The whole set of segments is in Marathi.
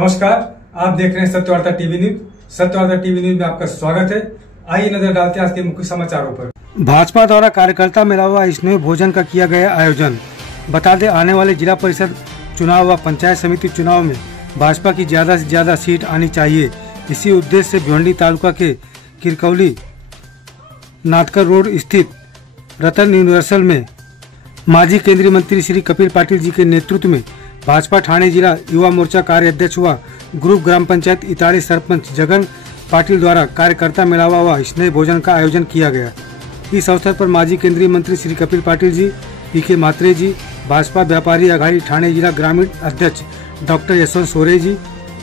नमस्कार, आप देख रहे हैं Satyavarta TV news. Satyavarta TV news में आपका स्वागत है। आइए नजर डालते हैं आज के मुख्य समाचारों पर। भाजपा द्वारा कार्यकर्ता मेला व स्नेह भोजन का किया गया आयोजन। बता दें, आने वाले जिला परिषद चुनाव व पंचायत समिति चुनाव में भाजपा की ज्यादा से ज्यादा सीट आनी चाहिए। इसी उद्देश्य से भिवंडी तालुका के किरकौली नाटकर रोड स्थित रतन यूनिवर्सल में माजी केंद्रीय मंत्री श्री कपिल पाटिल जी के नेतृत्व में भाजपा ठाणे जिला युवा मोर्चा कार्य अध्यक्ष व ग्रुप ग्राम पंचायत इताड़ी सरपंच जगन पाटिल द्वारा कार्यकर्ता मेलावा व स्नेह भोजन का आयोजन किया गया। इस अवसर पर माजी केंद्रीय मंत्री श्री कपिल पाटिल जी, पीके मात्रे जी, भाजपा व्यापारी अघाड़ी ठाणे जिला ग्रामीण अध्यक्ष डॉक्टर यशवंत सोरे जी,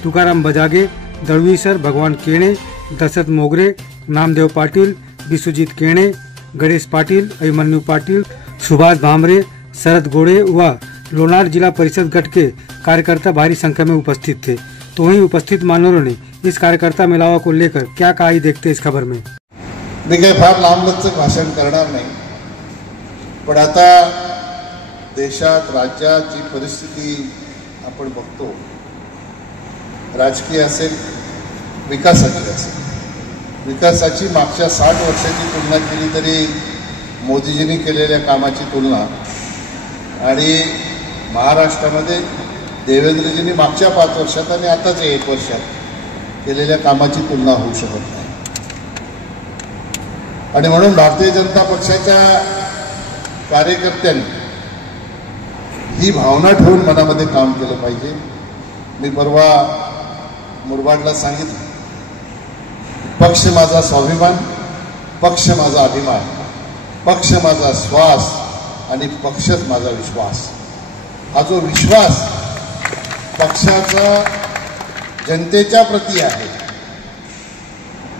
तुकाराम बजागे, दळवीसर भगवान केणे, दशरथ मोगरे, नामदेव पाटिल, विश्वजीत केणे, गणेश पाटिल, अभिमन्यु पाटिल, सुभाष भामरे, शरद गोड़े व लोनार जिला परिषद गठ के कार्यकर्ता भारी संख्या में उपस्थित थे। तो वहीं उपस्थित मान्यवरों ने इस कार्यकर्ता मेलावा को लेकर क्या कहा, देखते इस खबर में। मी काही फार लांबलचक भाषण करणार नाही, पण आता देशात राज्यात जी परिस्थिती आपण बघतो, राजकीय असेल, विकासाची असेल, विकासाची मागच्या 60 वर्षाची तुलना केली तरी मोदीजींनी केलेल्या कामाची तुलना आणि महाराष्ट्रामध्ये देवेंद्रजींनी मागच्या 5 वर्षात आणि आताच्या 1 वर्षात केलेल्या कामाची तुलना होऊ शकत नाही। आणि म्हणून भारतीय जनता पक्षाच्या कार्यकर्त्यांनी ही भावना ठेवून मनामध्ये काम केलं पाहिजे। मी परवा मुरबाडला सांगितलं, पक्ष माझा स्वाभिमान, पक्ष माझा अभिमान, पक्ष माझा श्वास आणि पक्षच माझा विश्वास। हा जो विश्वास पक्षाचा जनतेच्या प्रती आहे,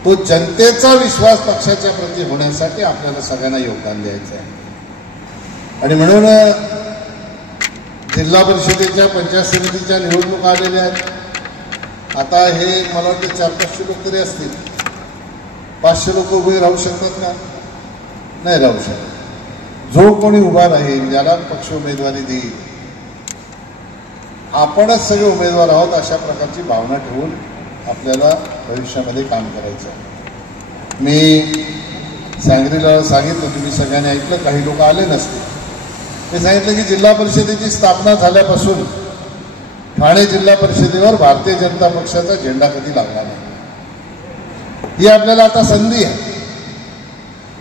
तो जनतेचा विश्वास पक्षाच्या प्रती होण्यासाठी आपल्याला सगळ्यांना योगदान द्यायचं आहे। आणि म्हणून जिल्हा परिषदेच्या पंचायत समितीच्या निवडणुका आलेल्या आहेत। आता हे मला वाटतं 400-500 लोक तरी असतील। 500 लोक उभे राहू शकतात का? नाही राहू शकत। जो कोणी उभा राहील, ज्याला पक्ष उमेदवारी देईल, आपणच सगळे उमेदवार आहोत, अशा प्रकारची भावना ठेवून आपल्याला भविष्यामध्ये काम करायचं आहे। मी सांगलीला सांगितलं, तुम्ही सगळ्यांनी ऐकलं, काही लोक आले नसतील। मी सांगितलं की जिल्हा परिषदेची स्थापना झाल्यापासून ठाणे जिल्हा परिषदेवर भारतीय जनता पक्षाचा झेंडा कधी लागला नाही। ही आपल्याला आता संधी आहे।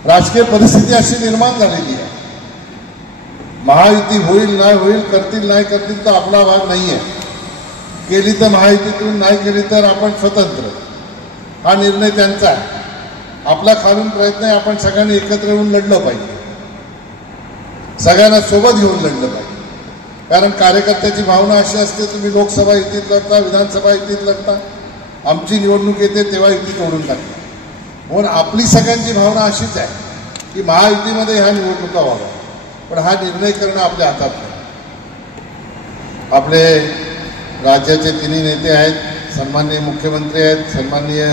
राजकीय परिस्थिती अशी निर्माण झालेली आहे। महायुती होईल नाही होईल, करतील नाही करतील तर आपला भाग नाही आहे। केली तर महायुतीतून, नाही केली तर आपण स्वतंत्र, हा निर्णय त्यांचा आहे। आपला खालून प्रयत्न आहे, आपण सगळ्यांनी एकत्र येऊन लढलं पाहिजे, सगळ्यांना सोबत घेऊन लढलं पाहिजे। कारण कार्यकर्त्याची भावना अशी असते, तुम्ही लोकसभा युतीत लढता, विधानसभा युतीत लढता, आमची निवडणूक येते तेव्हा युती तोडून टाकता। म्हणून आपली सगळ्यांची भावना अशीच आहे की महायुतीमध्ये ह्या निवडणुका व्हाव्या, पण हा निर्णय करणं आपल्या हातात नाही। आपले राज्याचे तिन्ही नेते आहेत, सन्माननीय मुख्यमंत्री आहेत, सन्माननीय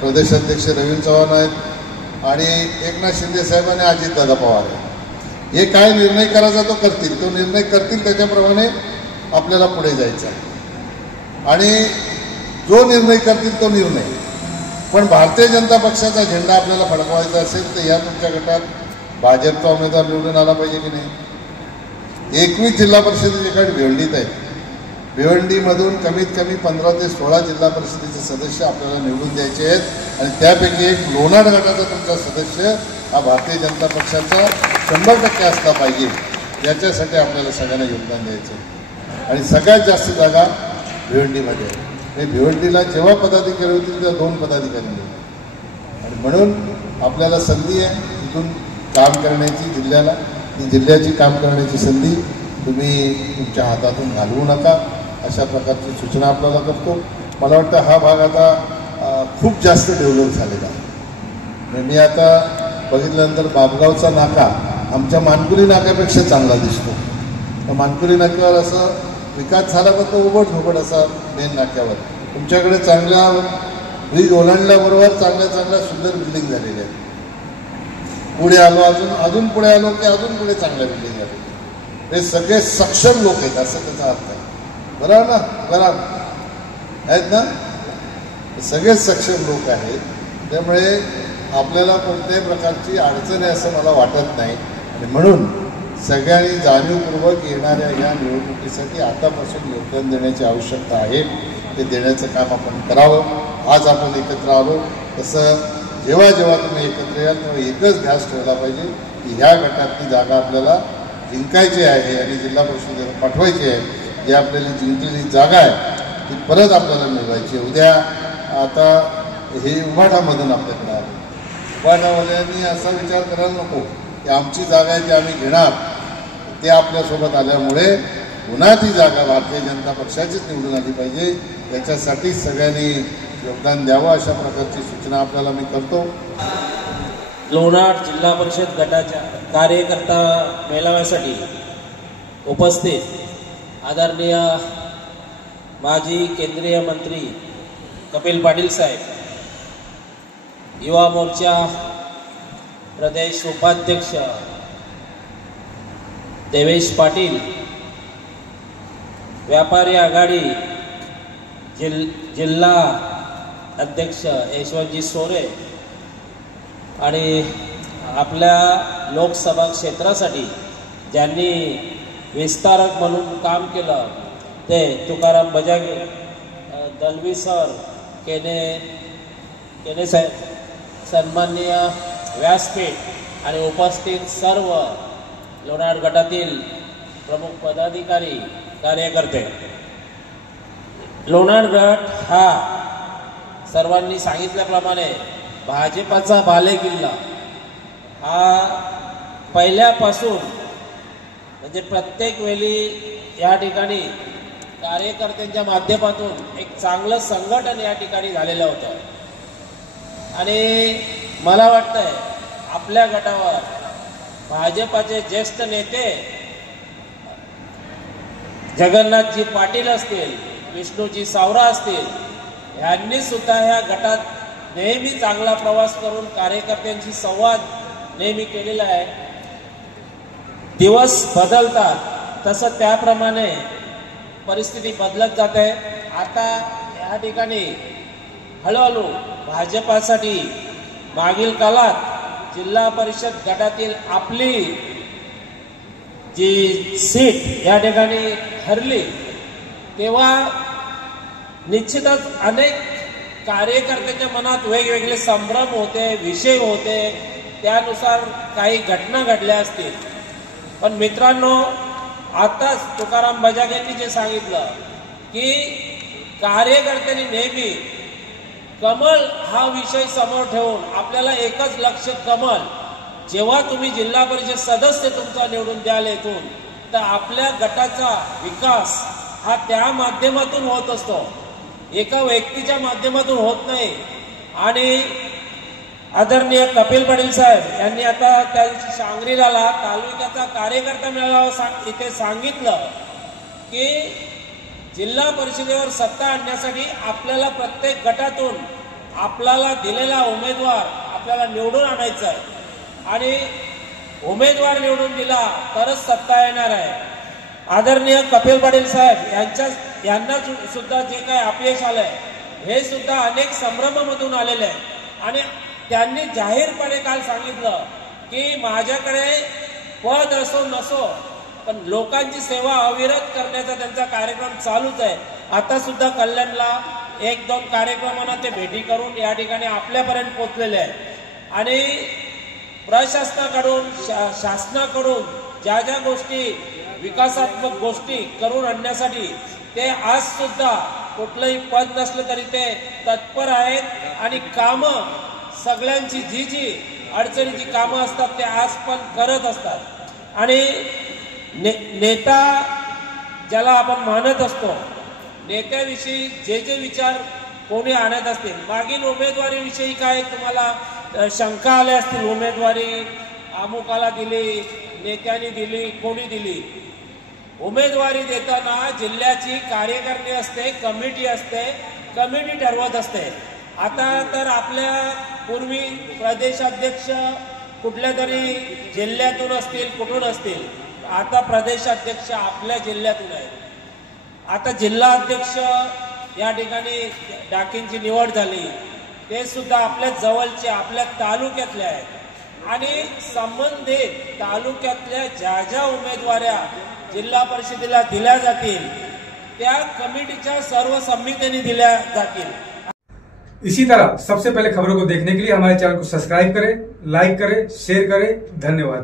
प्रदेशाध्यक्ष रवींद्र चव्हाण आहेत आणि एकनाथ शिंदे साहेब आणि अजितदादा पवार आहेत। हे काय निर्णय करायचा तो करतील, तो निर्णय करतील, त्याच्याप्रमाणे आपल्याला पुढे जायचं आहे। आणि जो निर्णय करतील तो निर्णय, पण भारतीय जनता पक्षाचा झेंडा आपल्याला फडकवायचा असेल तर या तुमच्या गटात भाजपचा उमेदवार निवडून आला पाहिजे की नाही। 21 जिल्हा परिषदेचे गट भिवंडीत आहेत। भिवंडीमधून कमीत कमी 15 ते 16 जिल्हा परिषदेचे सदस्य आपल्याला निवडून द्यायचे आहेत आणि त्यापैकी एक लोणार गटाचा तुमचा सदस्य हा भारतीय जनता पक्षाचा 100% असला पाहिजे। याच्यासाठी आपल्याला सगळ्यांना योगदान द्यायचं आहे। आणि सगळ्यात जास्त जागा भिवंडीमध्ये आहे। हे भिवंडीला जेव्हा पदाधिकारी होतील तेव्हा 2 पदाधिकारी मिळतील आणि म्हणून आपल्याला संधी आहे तिथून काम करण्याची, जिल्ह्याला ती जिल्ह्याची काम करण्याची संधी तुम्ही तुमच्या हातातून घालवू नका, अशा प्रकारची सूचना आपल्याला करतो। मला वाटतं हा भाग आता खूप जास्त डेव्हलप झालेला आहे। मी आता बघितल्यानंतर बाबगावचा नाका आमच्या मानकुली नाक्यापेक्षा चांगला दिसतो। तर मानकुली नाक्यावर असं विकास झाला का तो उबड असा मेन नाक्यावर तुमच्याकडे चांगला ब्रिज ओलांडल्याबरोबर चांगल्या सुंदर बिल्डिंग झालेल्या आहेत। पुढे आलो, अजून पुढे आलो की अजून पुढे चांगल्या बिल्डिंग झालेल्या। हे सगळे सक्षम लोक आहेत असं त्याचा अर्थ आहे, बरोबर ना? बरोबर। आहेत ना, सगळेच सक्षम लोक आहेत. त्यामुळे आपल्याला कोणत्याही प्रकारची अडचण आहे असं मला वाटत नाही. आणि म्हणून सगळ्यांनी जाणीवपूर्वक येणाऱ्या या निवडणुकीसाठी आतापासून योगदान देण्याची आवश्यकता आहे. ते देण्याचं काम आपण करावं. आज आपण एकत्र आलो, तसं जेव्हा जेव्हा तुम्ही एकत्र याल तेव्हा एकच ध्यास ठेवला पाहिजे की ह्या गटातली जागा आपल्याला जिंकायची आहे आणि जिल्हा परिषदेला पाठवायची आहे. जी आपल्याला जिंकलेली जागा आहे ती परत आपल्याला मिळवायची. उद्या आता हे उभाटामधून आपल्याकडे आलं, उभाटावाल्यांनी असा विचार करायला नको की आमची जागा आहे ती आम्ही घेणार. ते आपल्यासोबत आल्यामुळे पुन्हा ती जागा भारतीय जनता पक्षाचीच निवडून आली पाहिजे. त्याच्यासाठी सगळ्यांनी योगदान द्यावं अशा प्रकारची सूचना आपल्याला मी करतो. लोणार जिल्हा परिषद गटाच्या कार्यकर्ता मेळाव्यासाठी उपस्थित आदरणीय माजी केंद्रीय मंत्री कपिल पाटील साहेब, युवा मोर्चा प्रदेश उपाध्यक्ष देवेश पाटील, व्यापारी आघाडी जिल्हा अध्यक्ष यशवंतजी सोरे आणि आपल्या लोकसभा क्षेत्रासाठी ज्यांनी विस्तारक म्हणून काम केलं ते तुकाराम बजागे, दलवी सर, केने साहेब, सन्माननीय व्यासपीठ आणि उपस्थित सर्व लोणार गटातील प्रमुख पदाधिकारी, कार्यकर्ते. लोणार गट हा सर्वांनी सांगितल्याप्रमाणे भाजपाचा बालेकिल्ला. हा पहिल्यापासून म्हणजे प्रत्येक वेळी या ठिकाणी कार्यकर्त्यांच्या माध्यमातून एक चांगलं संघटन या ठिकाणी झालेलं होतं. आणि मला वाटतंय आपल्या गटावर भाजपाचे ज्येष्ठ नेते जगन्नाथजी पाटील असतील, विष्णूजी सावरा असतील, यांनी सुद्धा ह्या गटात नेहमी चांगला प्रवास करून कार्यकर्त्यांशी संवाद नेहमी केलेला आहे. दिवस बदलतात तसं त्याप्रमाणे परिस्थिती बदलत जाते. आता या ठिकाणी हळूहळू भाजपासाठी मागील काळात जिल्हा परिषद गटातील आपली जी सीट या ठिकाणी ठरली तेव्हा निश्चितच अनेक कार्यकर्त्यांच्या मनात वेगवेगळे संभ्रम होते, विषय होते, त्यानुसार काही घटना घडल्या असतील. पण मित्रांनो, आताच तुकाराम बजागेंनी जे सांगितलं की कार्यकर्त्यांनी नेहमी कमळ हा विषय समोर ठेवून आपल्याला एकच लक्ष कमळ. जेव्हा तुम्ही जिल्हा परिषद सदस्य तुमचा निवडून द्याल इथून, तर आपल्या गटाचा विकास हा त्या माध्यमातून होत असतो, एका व्यक्तीच्या माध्यमातून होत नाही. आणि आदरणीय कपिल पाटील साहेब यांनी आता त्या दिवशी सांगलीला तालुक्याचा कार्यकर्ता मेळावा इथे सांगितलं की जिल्हा परिषदेवर सत्ता आणण्यासाठी आपल्याला प्रत्येक गटातून आपल्याला दिलेला उमेदवार आपल्याला निवडून आणायचा आहे. आणि उमेदवार निवडून दिला तरच सत्ता येणार आहे. आदरणीय कपिल पाटील साहेब यांना सुद्धा जे काही अपयश आलंय हे सुद्धा अनेक संभ्रमामधून आलेले आहे. आणि त्यांनी जाहीरपणे काल सांगितलं की माझ्याकडे पद असो नसो पण लोकांची सेवा अविरत करण्याचा त्यांचा कार्यक्रम चालूच आहे. आता सुद्धा कल्याणला 1-2 कार्यक्रमांना ते भेटी करून या ठिकाणी आपल्यापर्यंत पोहोचलेले आहेत. आणि प्रशासनाकडून शासनाकडून ज्या ज्या गोष्टी विकासात्मक गोष्टी करून आणण्यासाठी ते आज सुद्धा कुठलंही पद नसलं तरी ते तत्पर आहेत. आणि कामं सगळ्यांची जी अडचणीची कामं असतात ते आज पण करत असतात. आणि नेता ज्याला आपण मानत असतो, नेत्याविषयी जे विचार कोणी आणत असतील, मागील उमेदवारीविषयी काय तुम्हाला शंका आल्या असतील, उमेदवारी अमुकाला दिली, नेत्यांनी दिली, कोणी दिली. उमेदवारी देताना जिल्ह्याची कार्यकारिणी असते, कमिटी असते, कमिटी ठरवत असते. आता तर आपल्या पूर्वी प्रदेशाध्यक्ष कुठल्या तरी जिल्ह्यातून असतील, कुठून असतील, आता प्रदेशाध्यक्ष आपल्या जिल्ह्यातून आहेत. आता जिल्हा अध्यक्ष या ठिकाणी डाकींची निवड झाली ते सुद्धा आपल्या जवळचे आपल्या तालुक्यातले आहेत आणि संबंधित तालुक्यातल्या ज्या ज्या उमेदवाऱ्या जिल्हा परिषदेला दिल्या जातील त्या कमिटीच्या सर्व समित्यांनी दिल्या जातील। इसी तरह सबसे पहले खबरों को देखने के लिए हमारे चैनल को सब्सक्राइब करें, लाइक करें, शेयर करें। धन्यवाद।